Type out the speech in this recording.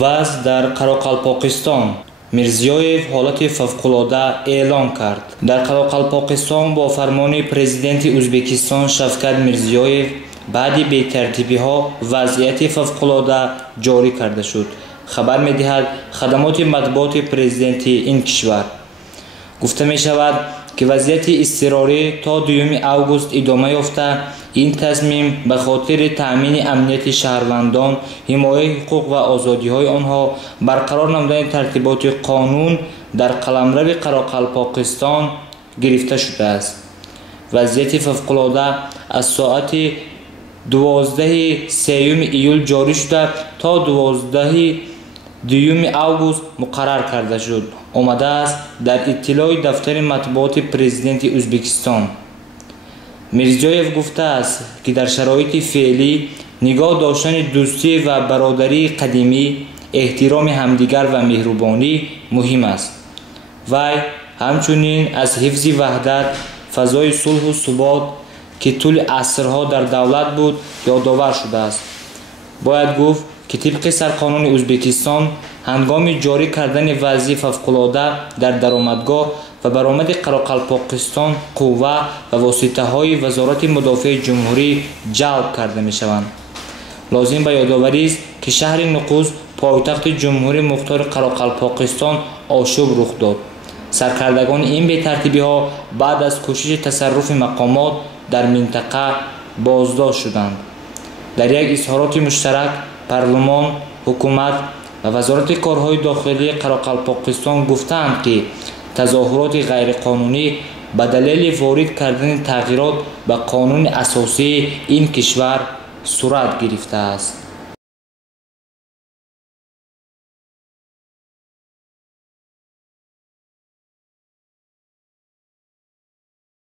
وضع در قراقلپاکستان. میرزیویف حالت فوق‌العاده اعلام کرد. در قراقلپاکستان با فرمان پرزیدنت ازبکستان شفقت میرزیویف بعد بی‌ترتیبی‌ها وضعیت فوق‌العاده جاری کرده شد. خبر می‌دهد خدمات مطبوعات پرزیدنت این کشور. گفته می‌شود که وضعیت اضطراری تا 2 اوگوست ادامه یافته. این تصمیم به خاطر تأمین امنیت شهروندان، حمایت حقوق و آزادی‌های آنها، برقرار نمودن ترتیبات قانون در قلمرو قراقلپاکستان گرفته شده است. وضعیت فوق‌العاده از ساعت 12 ایول جاری شده تا 2 اوگوست مقرر کرده شد. آمده است در اطلاع دفتر مطبوعات پرزیدنت ازبکستان. میرزیویف گفته است که در شرایط فعلی نگاه داشتن دوستی و برادری قدیمی، احترام همدیگر و مهربانی مهم است. وی همچنین از حفظ وحدت، فضای صلح و ثبات که طول عصرها در دولت بود یادآور شده است. باید گفت که طبق سرقانون ازبکستان هنگام جاری کردن وضع فوق‌العاده در درآمدگاه و برآمد قراقلپاکستان قوه و واسطه‌های وزارت مدافع جمهوری جلب کرده می‌شوند. لازم به یادآوری است که شهر نقوز پایتخت جمهوری مختار قراقلپاکستان آشوب رخ داد. سرکردگان این بی‌ترتیبی‌ها بعد از کوشش تصرف مقامات در منطقه بازداشت شدند. در یک اظهارات مشترک پارلمان، حکومت و وزارت کارهای داخلی قراقلپاکستان گفتند که تظاهرات غیرقانونی به دلیل وارد کردن تغییرات به قانون اساسی این کشور صورت گرفته است.